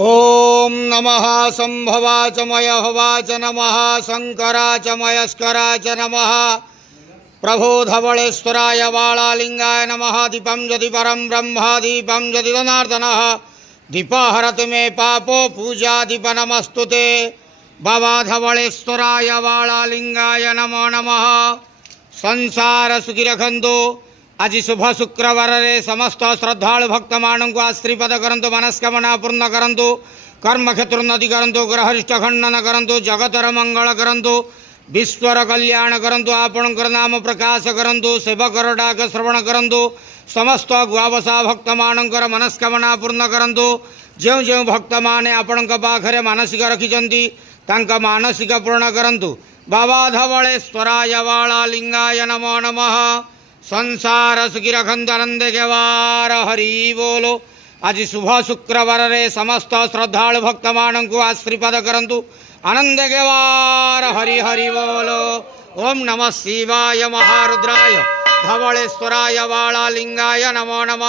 ओम नमः संभवाच मयहवाच नमः शंकराच मयस्कराच नमः प्रबोधबलेश्वराय बालालिंगाय नमः दीपं ज्योति परं ब्रह्म दीपं ज्योति जनार्दनः दीपहरति मे पापो पूजा दीप नमस्तुते बाबाधबलेश्वराय बालालिंगाय नमो नमः। संसार सुखी रखंतु। आज शुभ शुक्रवार रे समस्त श्रद्धालु भक्त मानू आश्रीपद करंतु मनस्कामना पूर्ण करंतु कर्म क्षेत्र उन्नति करंतु ग्रहरिष्ठ खंडन करंतु जगतर मंगल करंतु विश्वर कल्याण करंतु आपणकर नाम प्रकाश करंतु सेवकर डाक श्रवण करंतु समस्त गुआवसा भक्त मानकर मनस्कामना पूर्ण करंतु। जो जो भक्त माने आपण पाखरे मानसिक रखिछंती तांका मानसिक पूर्ण करंतु। बाबा धवलेश्वराय बालालिंगाय नमो नमः। संसार सुखी रखंतु आनंद केवार हरि बोलो। आज शुभ शुक्रवार रे समस्त श्रद्धालु भक्त मानू आश्रीपद करंतु आनंद केवार हरि हरि बोलो। ओम नमः शिवाय महारुद्राय धवलेश्वराय बालालिंगाय नमो नमः।